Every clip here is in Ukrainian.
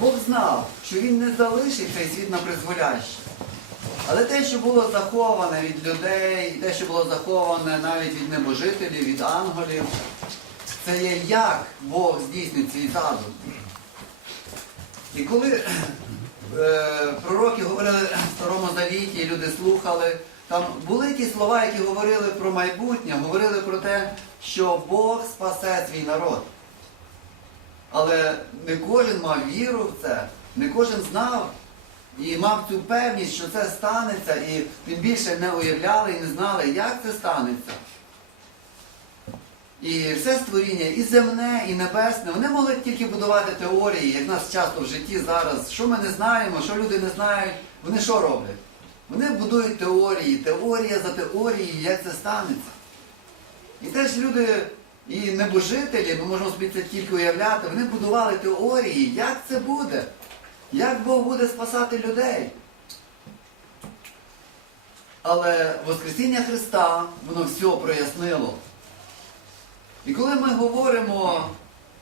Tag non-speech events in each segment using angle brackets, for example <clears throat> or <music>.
Бог знав, що Він не залишить цей світ на призволяще. Але те, що було заховане від людей, те, що було заховане навіть від небожителів, від ангелів, це є як Бог здійснить свій задум. І коли е, пророки говорили в Старому Завіті, люди слухали, там були ті слова, які говорили про майбутнє, говорили про те, що Бог спасе свій народ. Але не кожен мав віру в це, не кожен знав і мав цю певність, що це станеться, і тим більше не уявляли і не знали, як це станеться. І все створіння, і земне, і небесне, вони могли тільки будувати теорії, як нас часто в житті зараз. Що ми не знаємо, що люди не знають, вони що роблять? Вони будують теорії, теорія за теорією, як це станеться. І теж люди, і небожителі, ми можемо собі це тільки уявляти, вони будували теорії, як це буде, як Бог буде спасати людей. Але Воскресіння Христа, воно все прояснило. І коли ми говоримо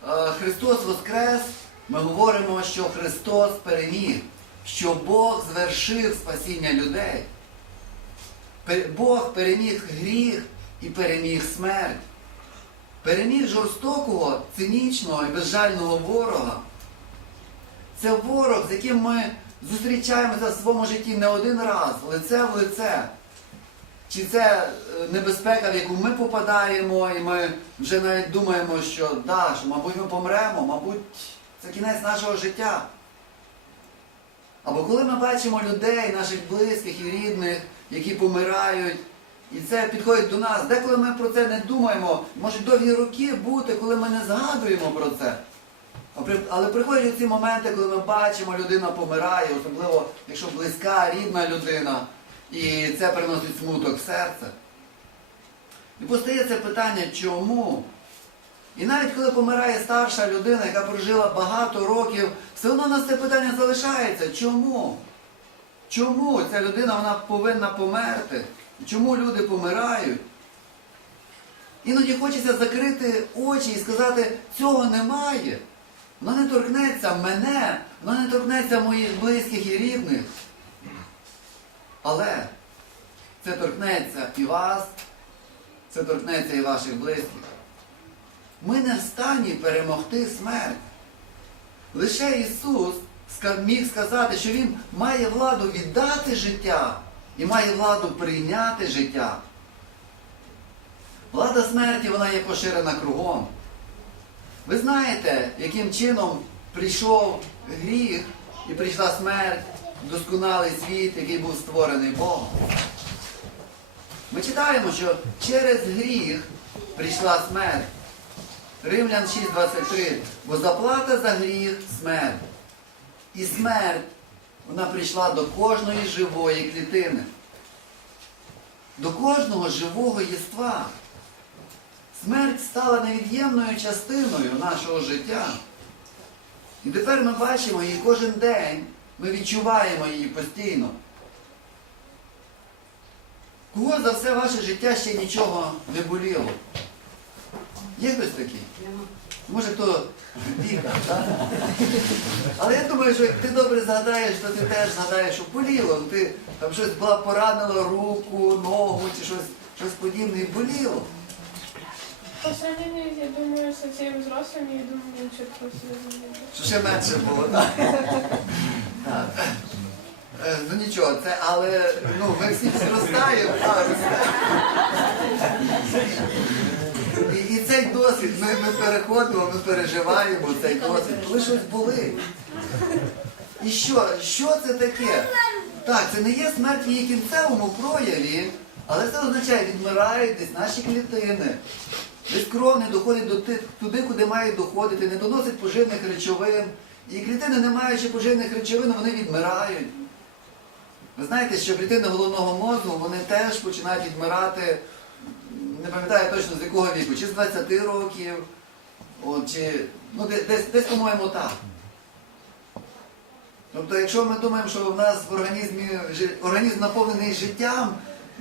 е, Христос Воскрес, ми говоримо, що Христос переміг, що Бог звершив спасіння людей. Бог переміг гріх і переміг смерть. Переміг жорстокого, цинічного і безжального ворога. Це ворог, з яким ми зустрічаємося в своєму житті не один раз, лице в лице. Чи це е, небезпека, в яку ми попадаємо, і ми вже навіть думаємо, що да, що, мабуть, ми помремо, мабуть, це кінець нашого життя. Або коли ми бачимо людей, наших близьких і рідних, які помирають, і це підходить до нас, деколи ми про це не думаємо, можуть довгі роки бути, коли ми не згадуємо про це. Але приходять ці моменти, коли ми бачимо, людина помирає, особливо якщо близька, рідна людина, і це приносить смуток в серце. І постає це питання, чому? І навіть коли помирає старша людина, яка прожила багато років, все одно нас це питання залишається. Чому? Чому ця людина вона повинна померти? Чому люди помирають? Іноді хочеться закрити очі і сказати, цього немає. Воно не торкнеться мене, воно не торкнеться моїх близьких і рідних. Але це торкнеться і вас, це торкнеться і ваших близьких. Ми не в стані перемогти смерть. Лише Ісус міг сказати, що Він має владу віддати життя і має владу прийняти життя. Влада смерті вона є поширена кругом. Ви знаєте, яким чином прийшов гріх і прийшла смерть, в досконалий світ, який був створений Богом. Ми читаємо, що через гріх прийшла смерть. Римлян 6,23. Бо заплата за гріх смерть. І смерть, вона прийшла до кожної живої клітини. До кожного живого єства. Смерть стала невід'ємною частиною нашого життя. І тепер ми бачимо її кожен день, ми відчуваємо її постійно. Кого за все ваше життя ще нічого не боліло? Є хтось такий? Може, хто Віка, так? Але я думаю, що як ти добре згадаєш, то ти теж згадаєш, що боліло. Ти там щось була поранила руку, ногу чи щось, щось подібне і боліло. По сравнению, я думаю, со всеми взрослыми, я думаю, меньше Що ще менше було, так? Так. Е, Ну нічого, це, але ну, ми всі зростаємо, так. Цей досвід, ми, ми переходимо, ми переживаємо цей досвід, коли щось болить. І що? Що це таке? Так, це не є смерть в її кінцевому прояві, але це означає, відмирають десь наші клітини. Десь кров не доходить до тих, туди, куди має доходити, не доносить поживних речовин. І клітини, не маючи поживних речовин, вони відмирають. Ви знаєте, що клітини головного мозку вони теж починають відмирати, не пам'ятаю точно з якого віку, чи з 20 років, от, чи ну, десь, десь по-моєму, так. Тобто, якщо ми думаємо, що в нас в організмі організм наповнений життям,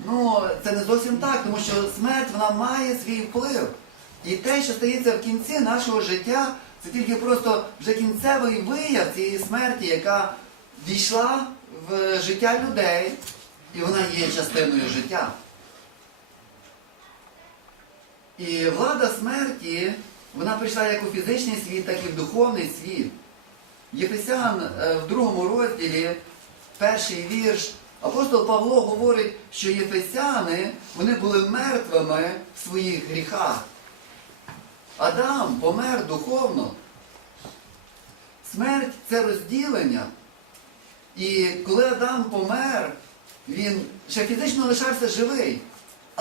ну це не зовсім так, тому що смерть вона має свій вплив. І те, що стається в кінці нашого життя, Це тільки просто вже кінцевий вияв цієї смерті, яка дійшла в життя людей, і вона є частиною життя. І влада смерті, вона прийшла як у фізичний світ, так і в духовний світ. Єфесян е, в другому розділі, перший вірш, апостол Павло говорить, що єфесяни вони були мертвими в своїх гріхах. Адам помер духовно. Смерть це розділення. І коли Адам помер, він ще фізично лишався живий,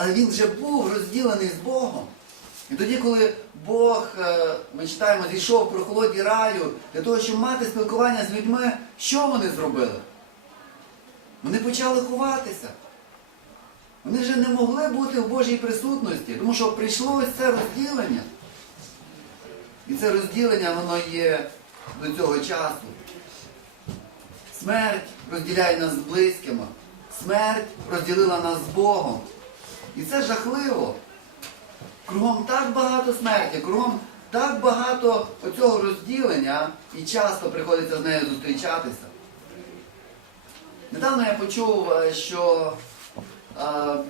але він вже був розділений з Богом. І тоді, коли Бог, е, ми читаємо, зійшов в прохолоді раю для того, щоб мати спілкування з людьми, що вони зробили? Вони почали ховатися. Вони вже не могли бути в Божій присутності, тому що прийшло ось це розділення. І це розділення, воно є до цього часу. Смерть розділяє нас з близькими. Смерть розділила нас з Богом. І це жахливо. Кругом так багато смерті, кругом так багато оцього розділення, і часто приходиться з нею зустрічатися. Недавно я почув, е, що е,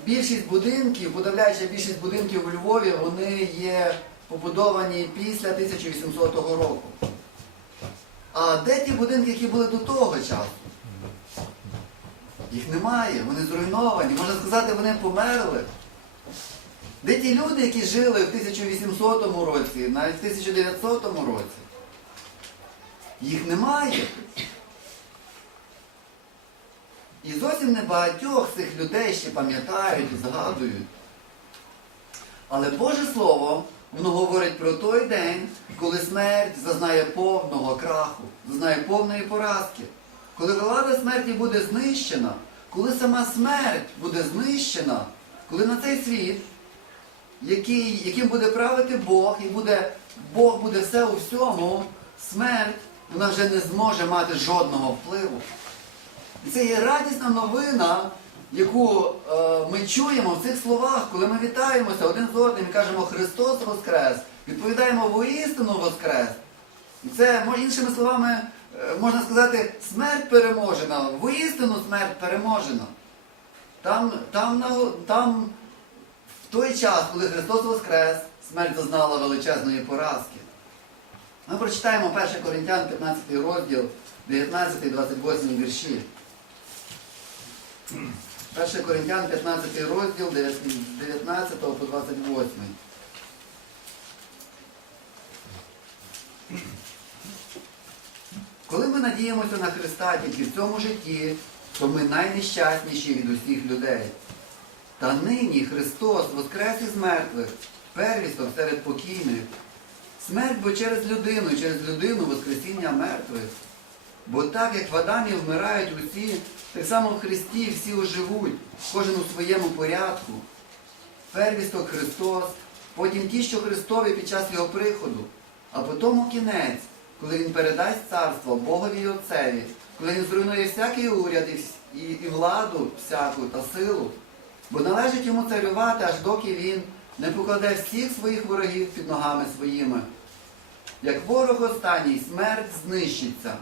більшість будинків, подавляюча більшість будинків у Львові, вони є побудовані після 1800 року. А де ті будинки, які були до того часу? Їх немає, вони зруйновані. Можна сказати, вони померли. Де ті люди, які жили в 1800 році, навіть в 1900 році? Їх немає. І зовсім небагатьох цих людей ще пам'ятають і згадують. Але Боже Слово, воно говорить про той день, коли смерть зазнає повного краху, зазнає повної поразки. Коли влада смерті буде знищена, коли сама смерть буде знищена, коли на цей світ, який, яким буде правити Бог, і буде, Бог буде все у всьому, смерть, вона вже не зможе мати жодного впливу. І це є радісна новина, яку е, ми чуємо в цих словах, коли ми вітаємося один з одним і кажемо Христос Воскрес, відповідаємо воістину Воскрес. І це, іншими словами, можна сказати, смерть переможена, воістину смерть переможена. Там, там, там в той час, коли Христос Воскрес, смерть зазнала величезної поразки. Ми прочитаємо 1 Коринтян 15 розділ, 19-28 вірші. 1 Коринтян 15 розділ 19 по 28. Коли ми надіємося на Христа тільки в цьому житті, то ми найнещасніші від усіх людей. Та нині Христос воскрес із мертвих, первісток серед покійних. Смерть бо через людину, через людину Воскресіння мертвих. Бо так, як в Адамі вмирають усі, так само в Христі всі оживуть, кожен у своєму порядку. Первісток Христос, потім ті, що Христові під час Його приходу, а потім кінець, коли Він передасть царство Богові й Отцеві, коли Він зруйнує всякий уряд і, і, і владу всяку та силу, бо належить йому царювати, аж доки він не покладе всіх своїх ворогів під ногами своїми. Як ворог останній, смерть знищиться,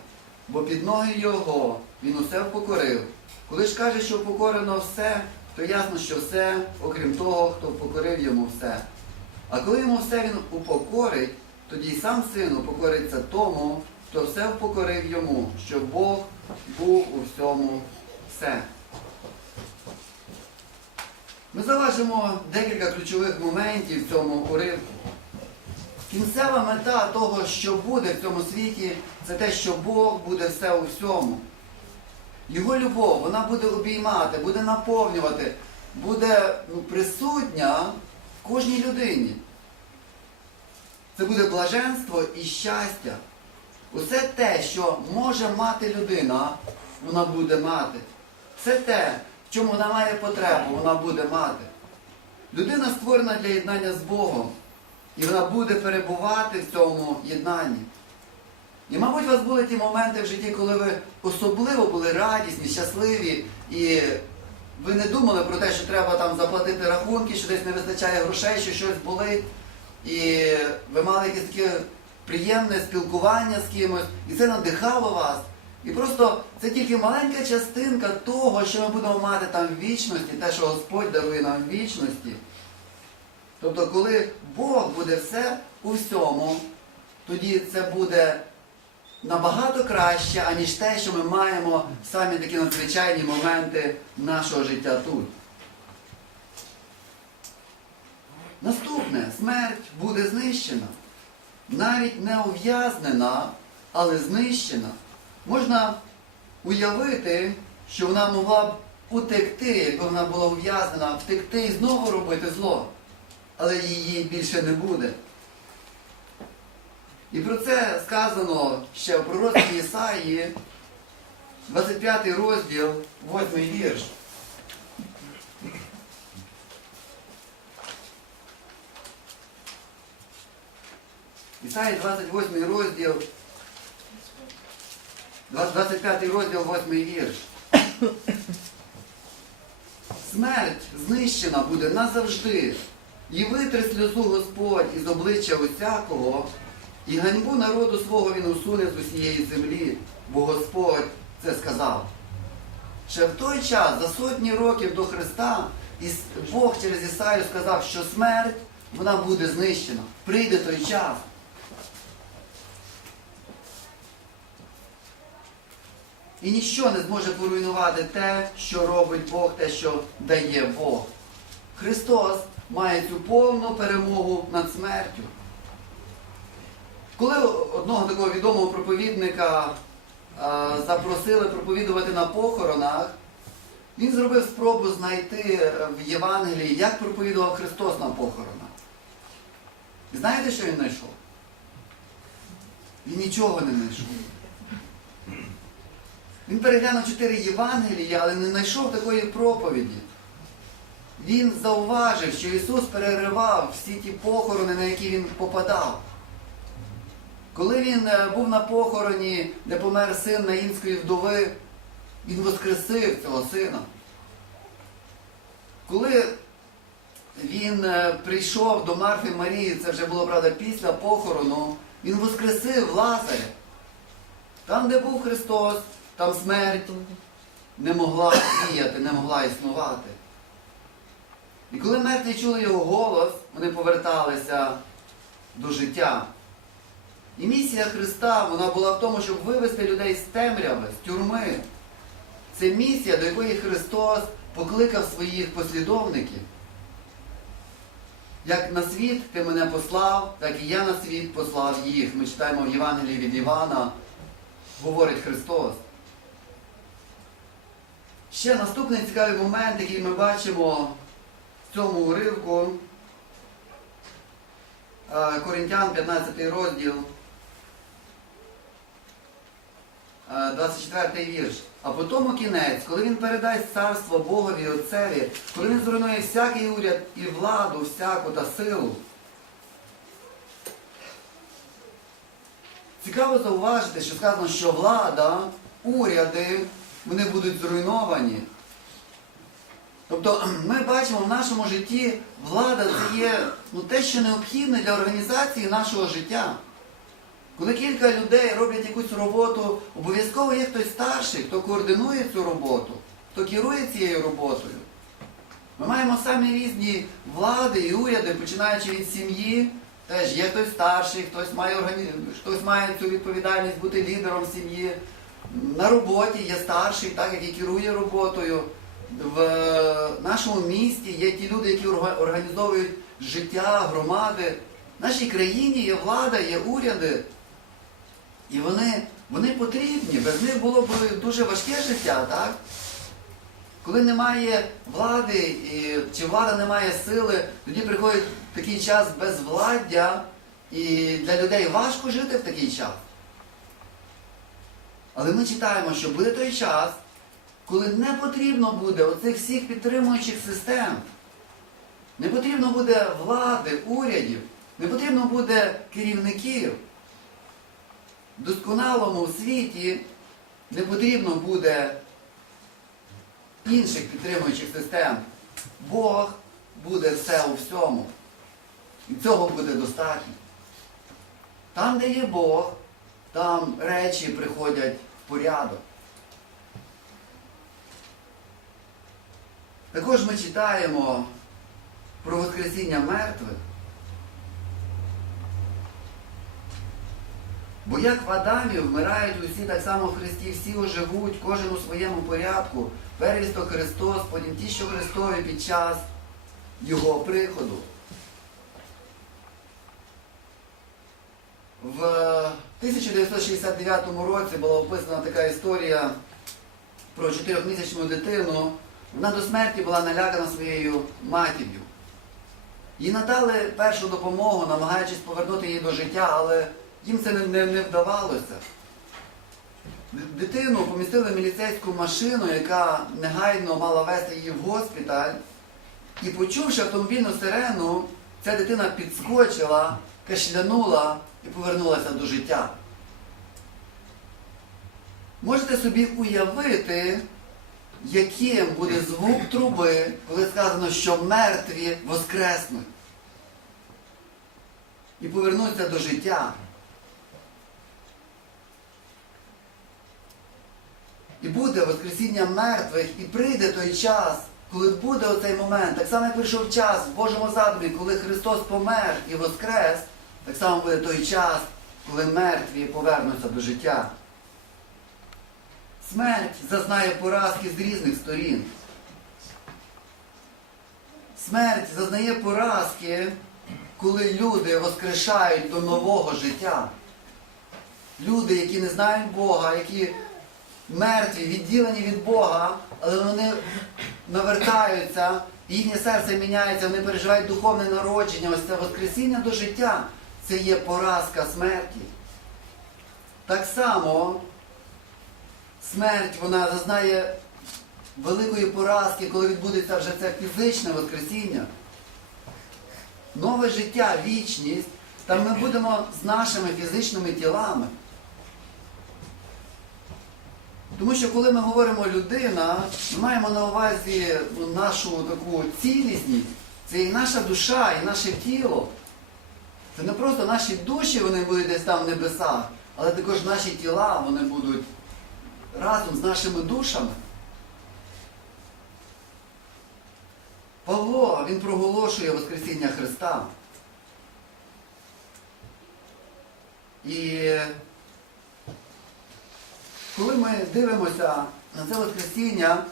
бо під ноги його він усе впокорив. Коли ж каже, що впокорено все, то ясно, що все, окрім того, хто впокорив йому все. А коли йому все він упокорить, тоді сам син упокориться тому, хто все впокорив йому, щоб Бог був у всьому все. Ми заважимо декілька ключових моментів в цьому уривку. Кінцева мета того, що буде в цьому світі, це те, що Бог буде все у всьому. Його любов, вона буде обіймати, буде наповнювати, буде ну, присутня в кожній людині. Це буде блаженство і щастя. Усе те, що може мати людина, вона буде мати. Все те, в чому вона має потребу, вона буде мати. Людина створена для єднання з Богом. І вона буде перебувати в цьому єднанні. І, мабуть, у вас були ті моменти в житті, коли ви особливо були радісні, щасливі, і ви не думали про те, що треба там заплатити рахунки, що десь не вистачає грошей, що щось болить. І ви мали якесь таке приємне спілкування з кимось, і це надихало вас. І просто це тільки маленька частинка того, що ми будемо мати там в вічності, те, що Господь дарує нам в вічності. Тобто, коли Бог буде все у всьому, тоді це буде набагато краще, аніж те, що ми маємо самі такі надзвичайні моменти нашого життя тут. Наступне, смерть буде знищена. Навіть не ув'язнена, але знищена. Можна уявити, що вона могла б утекти, якби вона була ув'язнена, втекти і знову робити зло. Але її більше не буде. І про це сказано ще в пророцтві Ісаї, 25 розділ, 8 вірш. Ісаї 28 розділ, 25 розділ, 8 вірш. Смерть знищена буде назавжди, і витре сльозу Господь із обличчя усякого, і ганьбу народу свого він усуне з усієї землі, бо Господь це сказав. Ще в той час, за сотні років до Христа, Бог через Ісаю сказав, що смерть вона буде знищена. Прийде той час. І ніщо не зможе поруйнувати те, що робить Бог, те, що дає Бог. Христос має цю повну перемогу над смертю. Коли одного такого відомого проповідника а, запросили проповідувати на похоронах, він зробив спробу знайти е, в Євангелії, як проповідував Христос на похоронах. І знаєте, що він знайшов? Він нічого не знайшов. Він переглянув чотири Євангелія, але не знайшов такої проповіді. Він зауважив, що Ісус переривав всі ті похорони, на які він попадав. Коли він е, був на похороні, де помер син наїнської вдови, він воскресив цього сина. Коли він е, прийшов до Марфи Марії, це вже було, правда, після похорону, він воскресив Лазаря. Там, де був Христос, там смерть не могла діяти, не могла існувати. І коли мертві чули його голос, вони поверталися до життя. І місія Христа вона була в тому, щоб вивести людей з темряви, з тюрми. Це місія, до якої Христос покликав своїх послідовників. Як на світ ти мене послав, так і я на світ послав їх. Ми читаємо в Євангелії від Івана, говорить Христос. Ще наступний цікавий момент, який ми бачимо в цьому уривку. Е, Коринтян, 15 розділ, е, 24 вірш. А по тому кінець, коли він передасть царство Богові Отцеві, коли він зруйнує всякий уряд і владу, всяку та силу. Цікаво зауважити, що сказано, що влада, уряди, вони будуть зруйновані. Тобто <clears throat> ми бачимо в нашому житті влада це є ну, те, що необхідне для організації нашого життя. Коли кілька людей роблять якусь роботу, обов'язково є хтось старший, хто координує цю роботу, хто керує цією роботою. Ми маємо самі різні влади і уряди, починаючи від сім'ї, теж є хтось старший, хтось має, органі... хтось має цю відповідальність бути лідером сім'ї. На роботі є старший, так, який керує роботою. В нашому місті є ті люди, які організовують життя, громади. В нашій країні є влада, є уряди. І вони, вони потрібні. Без них було б дуже важке життя, так? Коли немає влади, і, чи влада не має сили, тоді приходить такий час безвладдя, і для людей важко жити в такий час. Але ми читаємо, що буде той час, коли не потрібно буде оцих всіх підтримуючих систем. Не потрібно буде влади, урядів, не потрібно буде керівників. В досконалому світі не потрібно буде інших підтримуючих систем. Бог буде все у всьому. І цього буде достатньо. Там, де є Бог, там речі приходять порядок. Також ми читаємо про Воскресіння мертвих. Бо як в Адамі вмирають усі, так само в Христі, всі оживуть, кожен у своєму порядку. Первісто Христос, потім ті, що Христові під час Його приходу. В 1969 році була описана така історія про чотирьохмісячну дитину. Вона до смерті була налякана своєю матір'ю. Їй надали першу допомогу, намагаючись повернути її до життя, але їм це не, не, не вдавалося. Дитину помістили в міліцейську машину, яка негайно мала вести її в госпіталь. І почувши автомобільну сирену, ця дитина підскочила, кашлянула і повернулася до життя. Можете собі уявити, яким буде звук труби, коли сказано, що мертві воскреснуть і повернуться до життя. І буде Воскресіння мертвих, і прийде той час, коли буде оцей момент, так само як прийшов час в Божому задумі, коли Христос помер і воскрес, так само буде той час, коли мертві повернуться до життя. Смерть зазнає поразки з різних сторін. Смерть зазнає поразки, коли люди воскрешають до нового життя. Люди, які не знають Бога, які мертві, відділені від Бога, але вони навертаються, їхнє серце міняється, вони переживають духовне народження. Ось це Воскресіння до життя це є поразка смерті. Так само смерть вона зазнає великої поразки, коли відбудеться вже це фізичне Воскресіння. Нове життя, вічність, там ми будемо з нашими фізичними тілами. Тому що коли ми говоримо людина, ми маємо на увазі ну, нашу таку цілісність, це і наша душа, і наше тіло. Це не просто наші душі, вони будуть десь там в небесах, але також наші тіла, вони будуть разом з нашими душами. Павло, він проголошує Воскресіння Христа. І коли ми дивимося на це Воскресіння,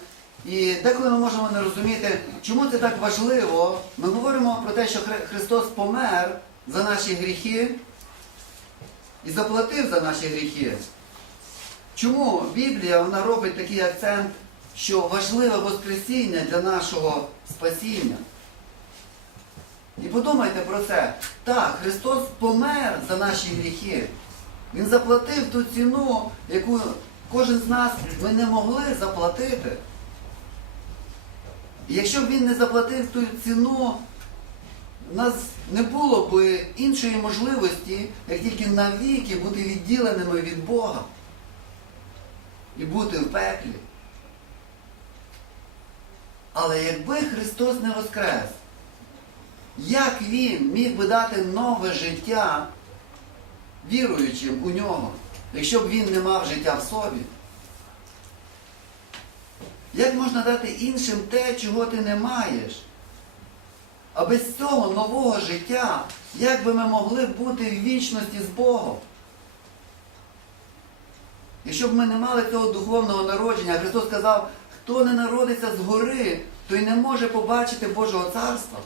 і деколи ми можемо не розуміти, чому це так важливо, ми говоримо про те, що Христос помер за наші гріхи і заплатив за наші гріхи. Чому Біблія вона робить такий акцент, що важливе Воскресіння для нашого спасіння? І подумайте про це. Так, Христос помер за наші гріхи. Він заплатив ту ціну, яку кожен з нас ми не могли заплатити. І якщо б він не заплатив ту ціну, у нас не було б іншої можливості, як тільки навіки бути відділеними від Бога і бути в пеклі. Але якби Христос не воскрес, як Він міг би дати нове життя віруючим у нього, якщо б він не мав життя в собі? Як можна дати іншим те, чого ти не маєш? А без цього нового життя, як би ми могли бути в вічності з Богом? Якщо б ми не мали цього духовного народження, Христос сказав, хто не народиться згори, той не може побачити Божого царства.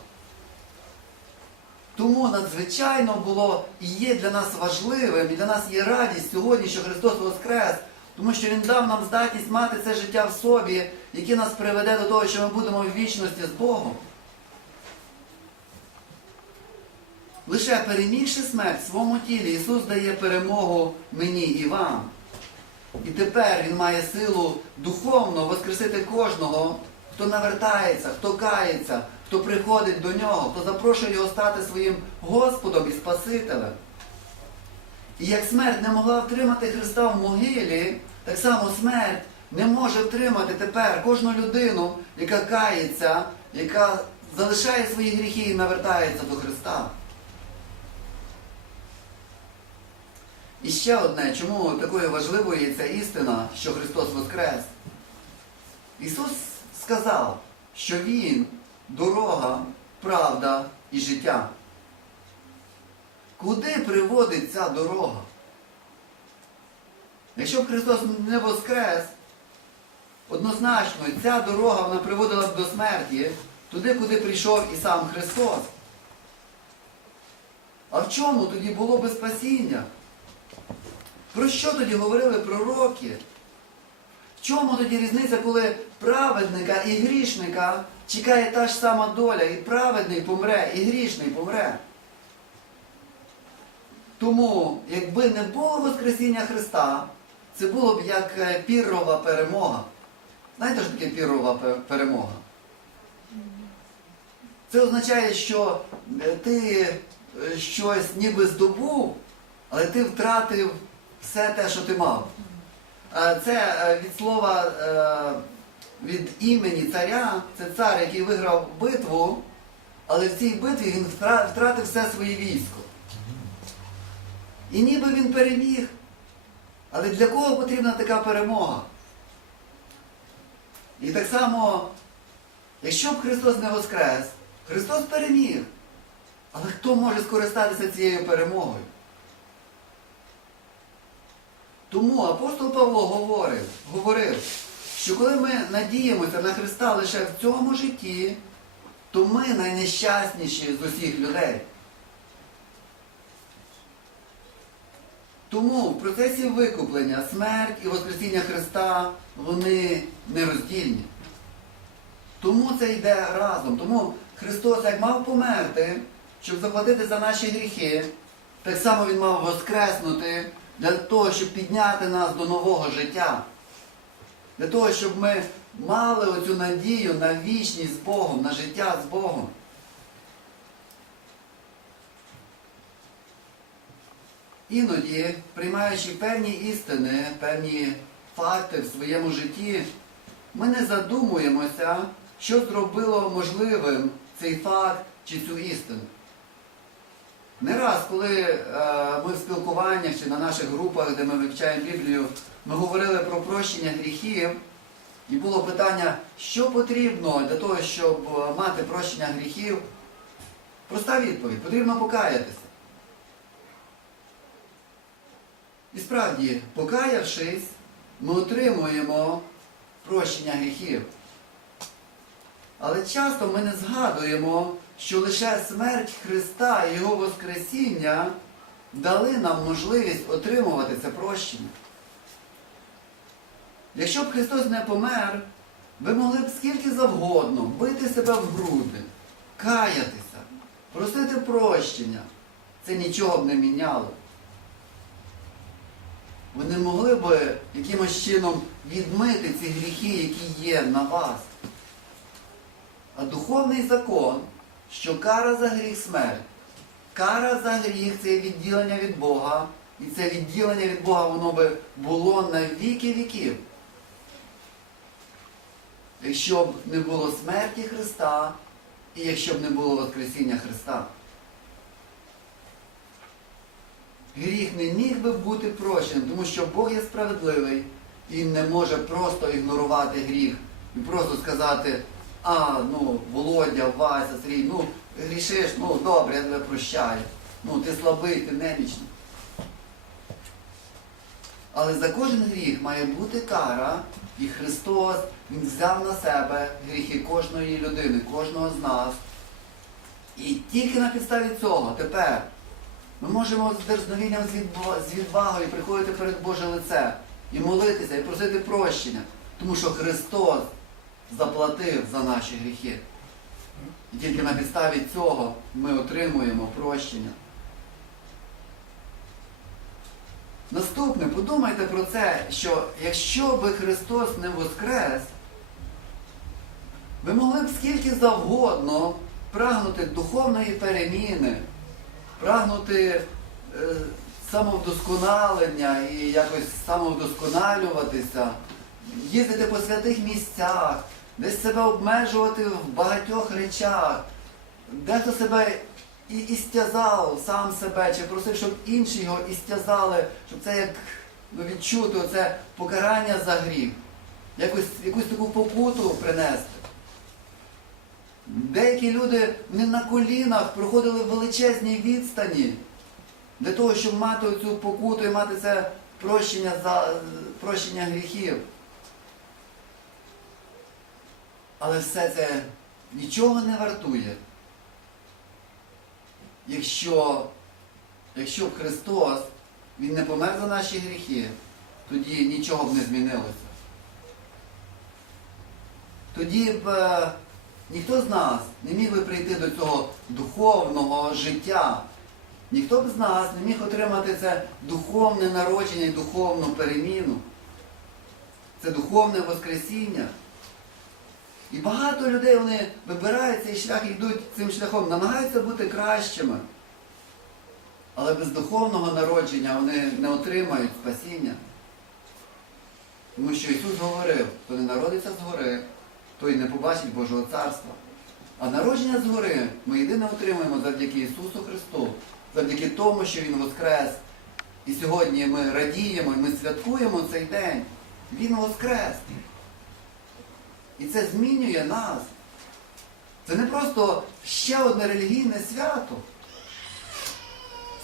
Тому надзвичайно було і є для нас важливим, і для нас є радість сьогодні, що Христос Воскрес, тому що Він дав нам здатність мати це життя в собі, яке нас приведе до того, що ми будемо в вічності з Богом. Лише перемігши смерть в своєму тілі, Ісус дає перемогу мені і вам. І тепер Він має силу духовно воскресити кожного, хто навертається, хто кається, хто приходить до нього, хто запрошує його стати своїм Господом і Спасителем. І як смерть не могла втримати Христа в могилі, так само смерть не може втримати тепер кожну людину, яка кається, яка залишає свої гріхи і навертається до Христа. І ще одне, чому такою важливою є ця істина, що Христос Воскрес? Ісус сказав, що Він дорога, правда і життя. Куди приводить ця дорога? Якщо б Христос не воскрес, однозначно ця дорога вона приводила б до смерті, туди, куди прийшов і сам Христос. А в чому тоді було би спасіння? Про що тоді говорили пророки? В чому тоді різниця, коли праведника і грішника чекає та ж сама доля, і праведний помре, і грішний помре? Тому, якби не було Воскресіння Христа, це було б як е, піррова перемога. Знаєте, що таке піррова перемога? Це означає, що е, ти е, щось ніби здобув, але ти втратив все те, що ти мав. Е, Це е, від слова, е, від імені царя, це цар, який виграв битву, але в цій битві він втратив все своє військо. І ніби він переміг. Але для кого потрібна така перемога? І так само, якщо б Христос не воскрес, Христос переміг. Але хто може скористатися цією перемогою? Тому апостол Павло говорив, говорив, що коли ми надіємося на Христа лише в цьому житті, то ми найнещасніші з усіх людей. Тому в процесі викуплення смерть і Воскресіння Христа вони нероздільні. Тому це йде разом. Тому Христос як мав померти, щоб заплатити за наші гріхи, так само Він мав воскреснути для того, щоб підняти нас до нового життя. Для того, щоб ми мали оцю надію на вічність з Богом, на життя з Богом. Іноді, приймаючи певні істини, певні факти в своєму житті, ми не задумуємося, що зробило можливим цей факт чи цю істину. Не раз, коли е, ми в спілкуваннях чи на наших групах, де ми вивчаємо Біблію, ми говорили про прощення гріхів, і було питання, що потрібно для того, щоб е, мати прощення гріхів. Проста відповідь, потрібно покаятися. І справді, покаявшись, ми отримуємо прощення гріхів. Але часто ми не згадуємо, що лише смерть Христа і Його Воскресіння дали нам можливість отримувати це прощення. Якщо б Христос не помер, ви могли б скільки завгодно бити себе в груди, каятися, просити прощення. Це нічого б не міняло. Ви не могли б якимось чином відмити ці гріхи, які є на вас. А духовний закон, що кара за гріх смерть, кара за гріх це відділення від Бога, і це відділення від Бога воно би було на віки віків. Якщо б не було смерті Христа, і якщо б не було Воскресіння Христа. Гріх не міг би бути прощеним, тому що Бог є справедливий і не може просто ігнорувати гріх і просто сказати, а, ну, Володя, Вася, Сергій, ну, грішиш, ну добре, я тебе прощаю. Ну, ти слабий, ти немічний. Але за кожен гріх має бути кара, і Христос Він взяв на себе гріхи кожної людини, кожного з нас. І тільки на підставі цього тепер ми можемо з дерзновінням з відвагою приходити перед Боже лице і молитися, і просити прощення, тому що Христос заплатив за наші гріхи. І тільки на підставі цього ми отримуємо прощення. Наступне, подумайте про це, що якщо би Христос не воскрес, ви могли б скільки завгодно прагнути духовної переміни, прагнути е, самовдосконалення і якось самовдосконалюватися, їздити по святих місцях, десь себе обмежувати в багатьох речах, дехто себе і істязав сам себе, чи просив, щоб інші його істязали, щоб це як ну, відчути, оце покарання за гріх, якусь, якусь таку покуту принести. Деякі люди вони на колінах проходили величезні відстані для того, щоб мати оцю покуту і мати це прощення, за, прощення гріхів. Але все це нічого не вартує, якщо, якщо Христос Він не помер за наші гріхи, тоді нічого б не змінилося. Тоді б е, ніхто з нас не міг би прийти до цього духовного життя. Ніхто б з нас не міг отримати це духовне народження і духовну переміну. Це духовне Воскресіння. І багато людей вони вибирають цей шлях і йдуть цим шляхом, намагаються бути кращими. Але без духовного народження вони не отримають спасіння. Тому що Ісус говорив, хто не народиться згори, той не побачить Божого царства. А народження згори ми єдине отримуємо завдяки Ісусу Христу, завдяки тому, що Він воскрес. І сьогодні ми радіємо, ми святкуємо цей день. Він воскрес. І це змінює нас. Це не просто ще одне релігійне свято.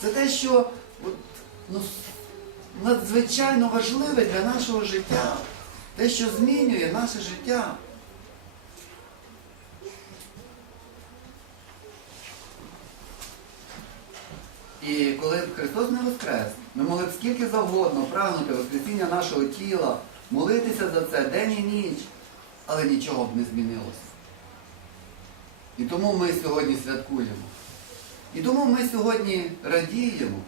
Це те, що от, ну, надзвичайно важливе для нашого життя. Те, що змінює наше життя. І коли б Христос не воскрес, ми могли б скільки завгодно прагнути Воскресіння нашого тіла, молитися за це день і ніч, але нічого б не змінилося. І тому ми сьогодні святкуємо. І тому ми сьогодні радіємо.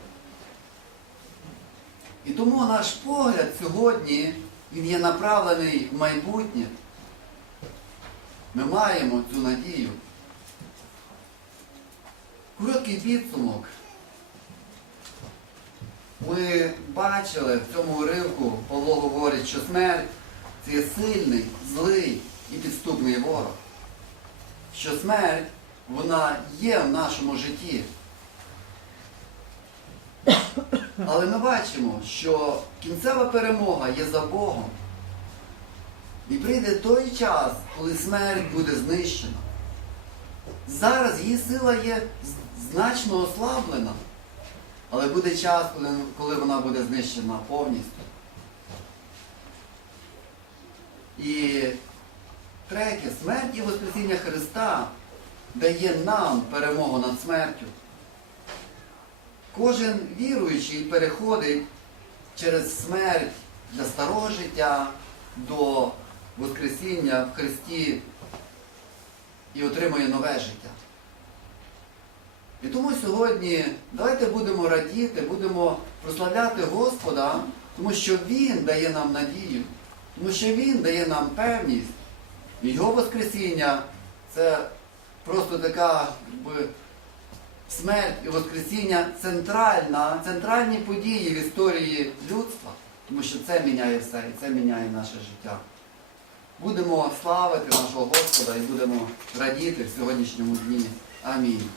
І тому наш погляд сьогодні, він є направлений в майбутнє. Ми маємо цю надію. Короткий підсумок. Ми бачили в цьому уривку, Павло говорить, що смерть це є сильний, злий і підступний ворог. Що смерть, вона є в нашому житті. Але ми бачимо, що кінцева перемога є за Богом. І прийде той час, коли смерть буде знищена. Зараз її сила є значно ослаблена. Але буде час, коли, вона буде знищена повністю. І третє, смерть і Воскресіння Христа дає нам перемогу над смертю. Кожен віруючий переходить через смерть для старого життя до Воскресіння в Христі і отримує нове життя. І тому сьогодні давайте будемо радіти, будемо прославляти Господа, тому що Він дає нам надію, тому що Він дає нам певність. Його Воскресіння це просто така якби, смерть і Воскресіння центральна, центральні події в історії людства, тому що це міняє все і це міняє наше життя. Будемо славити нашого Господа і будемо радіти в сьогоднішньому дні. Амінь.